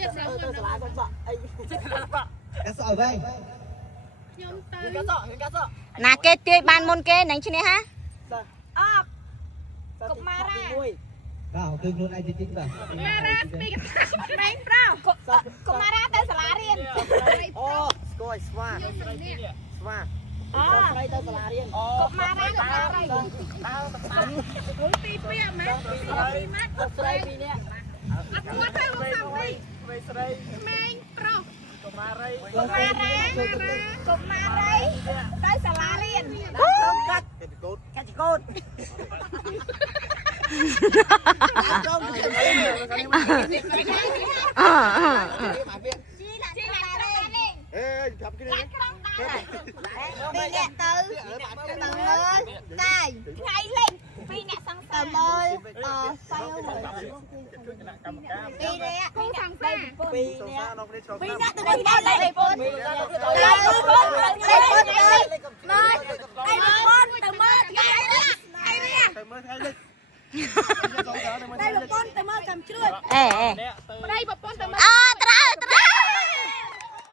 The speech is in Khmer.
ទៀតស្រាប់ទៅសាលាគាត់សក់អីកាសក់វិញខ្ញុំទៅកាសក់ណាគេទាយបានមុនគេនឹងឈ្នះហ่าអកកុមារា បាទគឺខ្លួនឯងទីបាទកុមារាស្ពីកម៉េងប្រោកុមារាទៅសាលារៀនអូស្គយស្វាស្វាអូស្រីទៅសាលារៀនក ុមារាកុមារាដើរទី2ម៉ែទី2ម៉ែ ស្រីពីរនាក់ អត់គាត់ទៅលោកសំទី ស្រី ម៉េងប្រុស កុមារី កុមារាទៅសាលារៀន កាច់កូតកាច់កូតចូលទៅនេះ ជីឡារៀន អេប្រាប់គេនេះ ក្រុងដែរពីអ្នកទៅមើលកាយ ថ្ងៃលេង2អ្នកសង្សារ មើលសៃ ពីអ្នកគូសង្សារ ពីរនាក់ 2អ្នកទៅដល់លេងពុន ទៅ មើលទៅមើលថ្ងៃនេះថ្ងៃនេះ ទៅមើលថ្ងៃនេះ ទៅប្រពន្ធទៅមើលកំជ្រួច អេ ប្តីប្រពន្ធទៅមើល អើយ